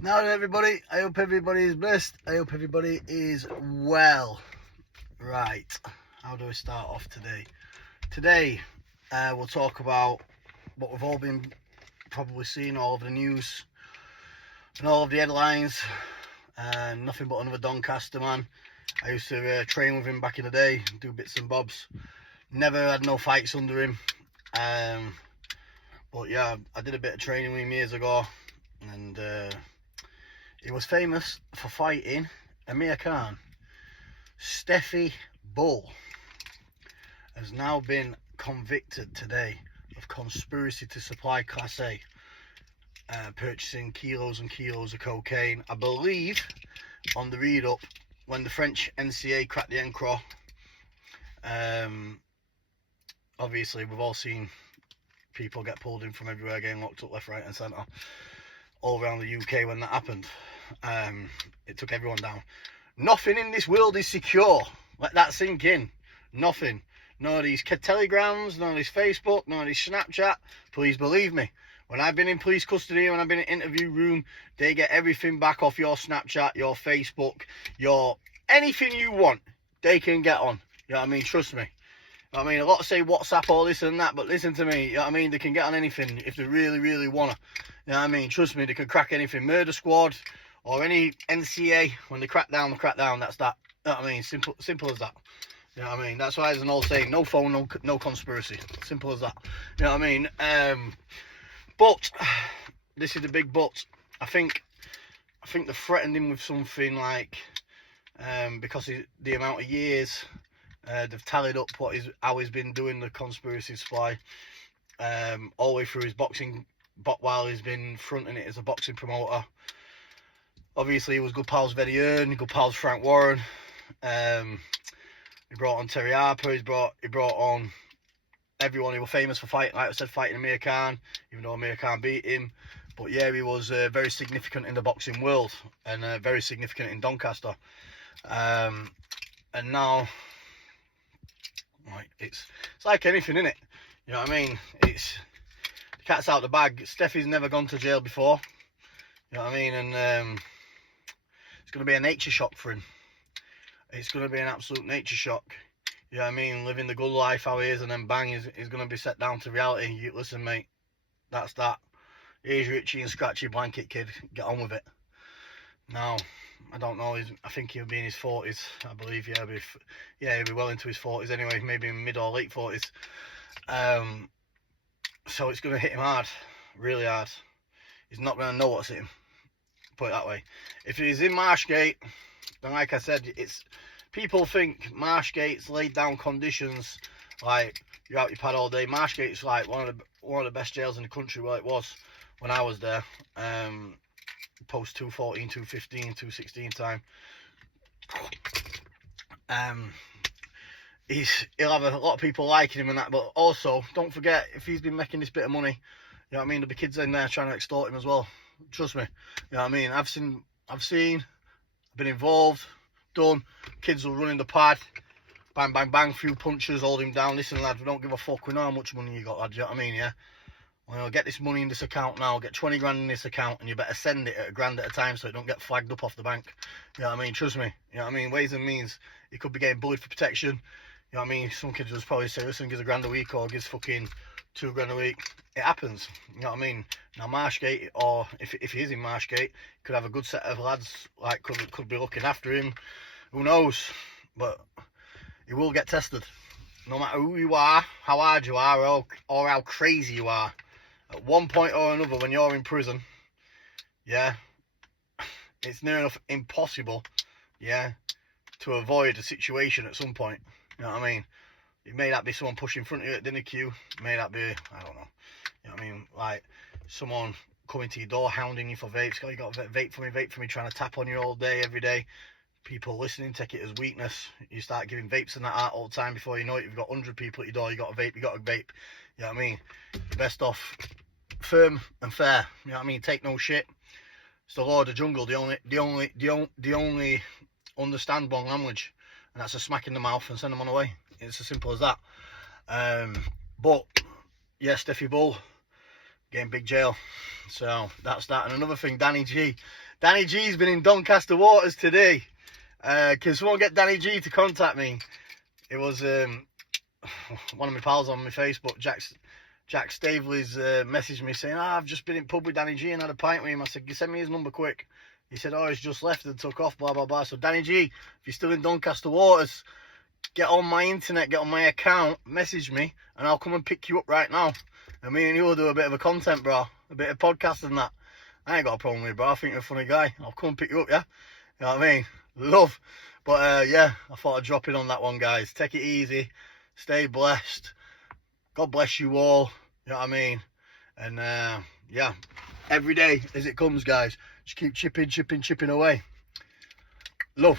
Now then, everybody, I hope everybody is blessed. I hope everybody is well. Right, how do we start off today? Today, we'll talk about what we've all been probably seeing, all of the news and all of the headlines. Nothing but another Doncaster man. I used to train with him back in the day, do bits and bobs. Never had no fights under him. But yeah, I did a bit of training with him years ago, and he was famous for fighting Amir Khan. Stephy Bull has now been convicted today of conspiracy to supply Class A, purchasing kilos and kilos of cocaine. I believe on the read up when the French NCA cracked the Encro. Obviously, we've all seen people get pulled in from everywhere, getting locked up left, right, and centre all around the UK when that happened. It took everyone down. Nothing in this world is secure. Let that sink in. Nothing. None of these telegrams, none of this Facebook, none of this Snapchat. Please believe me. When I've been in police custody, when I've been in an interview room, they get everything back off your Snapchat, your Facebook, your anything you want, they can get on. You know what I mean? Trust me. You know what I mean? A lot say WhatsApp or this and that, but listen to me. You know what I mean? They can get on anything if they really, really want to. You know what I mean? Trust me, they can crack anything. Murder Squad or any NCA, when they crack down, they crack down. That's that. You know what I mean? Simple as that. You know what I mean? That's why there's an old saying, no phone, no conspiracy. Simple as that. You know what I mean? But, this is the big but. I think they threatened him with something like, because the amount of years they've tallied up how he's been doing the conspiracy supply, all the way through his boxing, while he's been fronting it as a boxing promoter. Obviously, he was good pals with Eddie Hearn, good pals with Frank Warren. He brought on Terry Harper. He brought on everyone. He was famous for fighting, like I said, fighting Amir Khan, even though Amir Khan beat him. But yeah, he was very significant in the boxing world and very significant in Doncaster. And now, like, it's like anything, innit? You know what I mean? It's the cat's out the bag. Steffi's never gone to jail before. You know what I mean? And it's going to be a nature shock for him. It's going to be an absolute nature shock. You know what I mean? Living the good life how he is, and then bang, he's going to be set down to reality. Listen, mate, that's that. Here's your itchy and scratchy blanket, kid. Get on with it. Now, I don't know. I think he'll be in his 40s. I believe, he'll be well into his 40s anyway. Maybe in mid or late 40s. So it's going to hit him hard, really hard. He's not going to know what's hit him. Put it that way. If he's in Marshgate, then like I said, it's people think Marshgate's laid down conditions, like you're out your pad all day. Marshgate's like one of the best jails in the country. Well, it was when I was there. Post 214, 215, 216 time. He'll have a lot of people liking him and that, but also don't forget, if he's been making this bit of money, you know what I mean, there'll be kids in there trying to extort him as well. Trust me. You know what I mean? I've seen, been involved, done. Kids will run in the pad, bang, bang, bang, few punches, hold him down. Listen, lad, we don't give a fuck. We know how much money you got, lad. Do you know what I mean? Yeah. Well, get this money in this account now. Get 20 grand in this account, and you better send it at a grand at a time so it don't get flagged up off the bank. You know what I mean? Trust me. You know what I mean? Ways and means. He could be getting bullied for protection. You know what I mean? Some kids will probably say, listen, gives a grand a week or gives fucking 2 grand a week. It happens. You know what I mean? Now Marshgate, or if he is in Marshgate, could have a good set of lads, like could be looking after him. Who knows? But he will get tested. No matter who you are, how hard you are, or how crazy you are. At one point or another, when you're in prison, yeah, it's near enough impossible, yeah, to avoid a situation at some point. You know what I mean? It may not be someone pushing in front of you at dinner queue. It may not be, I don't know. You know what I mean? Like someone coming to your door, hounding you for vapes. Oh, you got a vape for me, trying to tap on you all day, every day. People listening take it as weakness. You start giving vapes and that out all the time. Before you know it, you've got 100 people at your door. You got a vape. You know what I mean? You're best off firm and fair. You know what I mean? Take no shit. It's the law of the jungle. The only understand one language, and that's a smack in the mouth and send them on the way. It's as simple as that. But yeah, Stephy Bull, getting big jail. So that's that. And another thing, Danny G. Danny G's been in Doncaster waters today. Can someone get Danny G to contact me? It was one of my pals on my Facebook, Jack Staveley's messaged me saying, I've just been in pub with Danny G and had a pint with him. I said, send me his number quick. He said, he's just left and took off, blah, blah, blah. So Danny G, if you're still in Doncaster waters, get on my internet, get on my account, message me, and I'll come and pick you up right now. And me and you will do a bit of a content, bro. A bit of podcast and that. I ain't got a problem with it, bro. I think you're a funny guy. I'll come and pick you up, yeah? You know what I mean? Love. But, yeah, I thought I'd drop in on that one, guys. Take it easy. Stay blessed. God bless you all. You know what I mean? And, yeah, every day as it comes, guys. Just keep chipping away. Love.